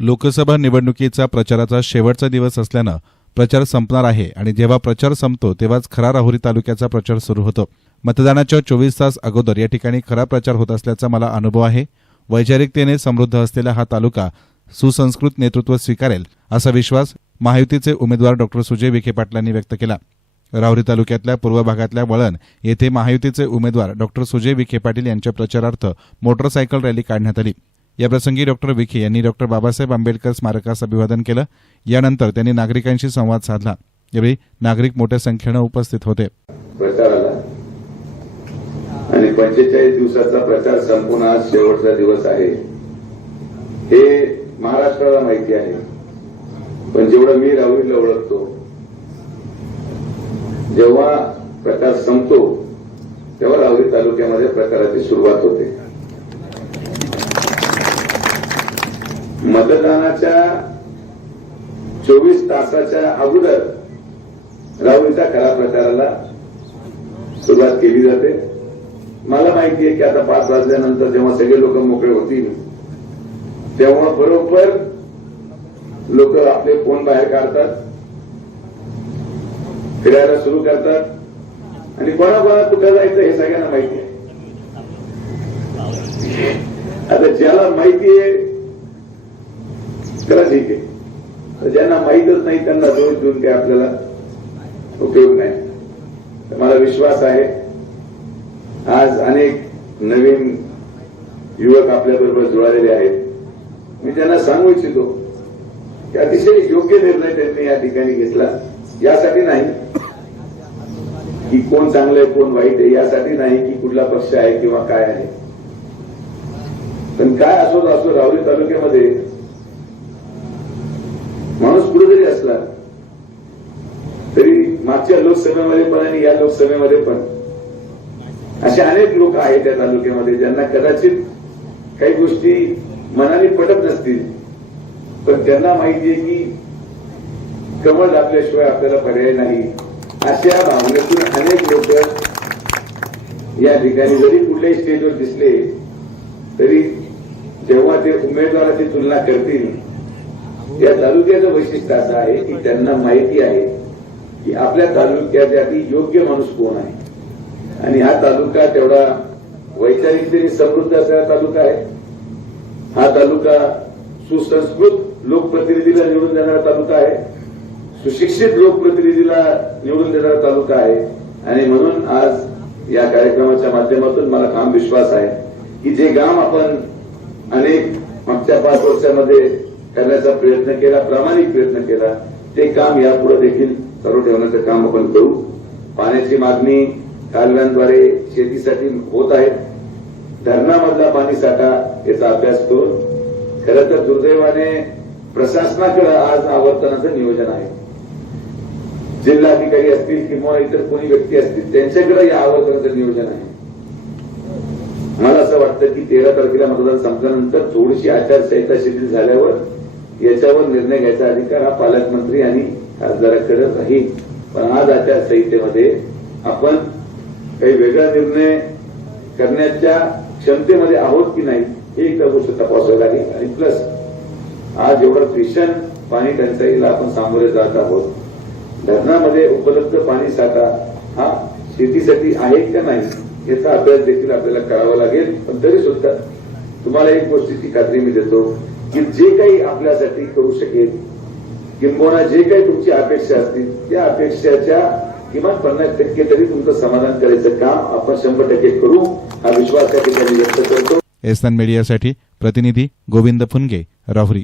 लोकसभा निवडणुकीचा प्रचाराचा शेवटचा दिवस असल्यानं प्रचार संपणार आहे आणि जेव्हा प्रचार संपतो तेव्हाच खरा राहुरी तालुक्याचा प्रचार सुरू होतो। मतदानाच्या 24 तास अगोदर या ठिकाणी खरा प्रचार होत असल्याचा मला अनुभव आहे। वैचारिकतेने समृद्ध असलेला हा तालुका सुसंस्कृत नेतृत्व स्वीकारेल असा विश्वास महायुतीचे उमेदवार डॉ. सुजय विखे पाटलांनी व्यक्त केला। राहुरी तालुक्यातल्या पूर्व भागातल्या वळण येथे महायुतीचे उमेदवार डॉ. सुजय विखे पाटील यांच्या प्रचारार्थ मोटरसायकल रॅली काढण्यात आली। याप्रसंगी डॉ. विखे यांनी डॉ. बाबासाहेब आंबेडकर स्मारकास अभिवादन केलं। यानंतर त्यांनी नागरिकांशी संवाद साधला। यावेळी नागरिक मोठ्या संख्येने उपस्थित होते। आणि 45 दिवसाचा प्रचार संपून आज शेवटचा दिवस आहे हे महाराष्ट्राला माहिती आहे। पण जेवढं मी राहुरीला ओळखतो, जेव्हा प्रचार संपतो तेव्हा राहुरी तालुक्यामध्ये प्रचाराची सुरुवात होते। मतदानाच्या 24 तासाच्या अगोदर राहुरीच्या खऱ्या प्रचाराला सुरुवात केली जाते। मला माहिती आहे की आता 5 वाजल्यानंतर जेव्हा सगळे लोक मोकळे होतील तेव्हा बरोबर लोक आपले फोन बाहेर काढतात, फिरायला सुरू करतात आणि कोणाकोणा कुठे जायचं हे सगळ्यांना माहिती आहे। आता ज्याला माहिती आहे त्याला ठीक आहे, ज्यांना माहीतच नाही त्यांना दोष देऊन काही आपल्याला उपयोग नाही। मला विश्वास आहे आज अनेक नवीन युवक आपल्याबरोबर जुळालेले आहेत। मी त्यांना सांगू इच्छितो की अतिशय योग्य निर्णय त्यांनी या ठिकाणी घेतला। यासाठी नाही की कोण चांगलं आहे कोण वाईट आहे, यासाठी नाही की कुठला पक्ष आहे किंवा काय आहे, पण काय असो राहुरी तालुक्यामध्ये माणूस पुढे जरी असला तरी मागच्या लोकसभेमध्ये पण आणि या लोकसभेमध्ये पण असे अनेक लोक आहेत त्या तालुक्यामध्ये ज्यांना कदाचित काही गोष्टी मनाने पटत नसतील, पण त्यांना माहिती आहे की कमळ आपल्याशिवाय आपल्याला पर्याय नाही। अशा भावनेतून अनेक लोक या ठिकाणी जरी कुठल्याही स्टेजवर दिसले तरी जेव्हा ते उमेदवाराची तुलना करतील, या तालुक्याचं वैशिष्ट्य असं आहे की त्यांना माहिती आहे की आपल्या तालुक्यासाठी योग्य माणूस कोण आहे। आणि हा तालुका तेवढा वैचारिकतेने समृद्ध असलेला तालुका आहे। हा तालुका सुसंस्कृत लोकप्रतिनिधीला निवडून देणारा तालुका आहे, सुशिक्षित लोकप्रतिनिधीला निवडून देणारा तालुका आहे। आणि म्हणून आज या कार्यक्रमाच्या माध्यमातून मला ठाम विश्वास आहे की जे काम आपण अनेक मागच्या 5 वर्षांमध्ये करण्याचा प्रयत्न केला, प्रामाणिक प्रयत्न केला, ते काम यापुढे देखील चालू ठेवण्याचं काम आपण करू। पाण्याची मागणी कालव्यांद्वारे शेतीसाठी होत आहे। धरणामधला पाणी साठा याचा अभ्यास करून खरं तर दुर्दैवाने प्रशासनाकडे आज आवर्तनाचं नियोजन आहे। जिल्हाधिकारी असतील किंवा इतर कोणी व्यक्ती असतील त्यांच्याकडे या आवर्तनाचं नियोजन आहे। मला असं वाटतं की 13 तारखेला मतदान संपल्यानंतर थोडीशी आचारसंहिता शिथिल झाल्यावर याच्यावर निर्णय घ्यायचा अधिकार हा पालकमंत्री आणि खासदाराकडे राहील। पण आज आचारसंहितेमध्ये आपण काही वेगळा निर्णय करण्याच्या क्षमतेमध्ये आहोत की नाही हे एकदा गोष्ट तपासावी लागेल। आणि प्लस आज एवढं भीषण पाणी टंचाईला आपण सामोरे जात आहोत, धरणामध्ये उपलब्ध पाणी साठा हा शेतीसाठी आहे का नाही याचा अभ्यास देखील आपल्याला करावा लागेल। पण तरी सुद्धा तुम्हाला एक गोष्टीची खात्री मी देतो की जे काही आपल्यासाठी करू शकेल किंबहुना जे काही तुमची अपेक्षा असतील त्या अपेक्षाच्या किमान 50% तरी तुमचं समाधान करायचं काम आपण 100% करू, हा विश्वास त्या ठिकाणी व्यक्त करतो। एसएन मीडियासाठी प्रतिनिधी गोविंद फुनगे, राहुरी।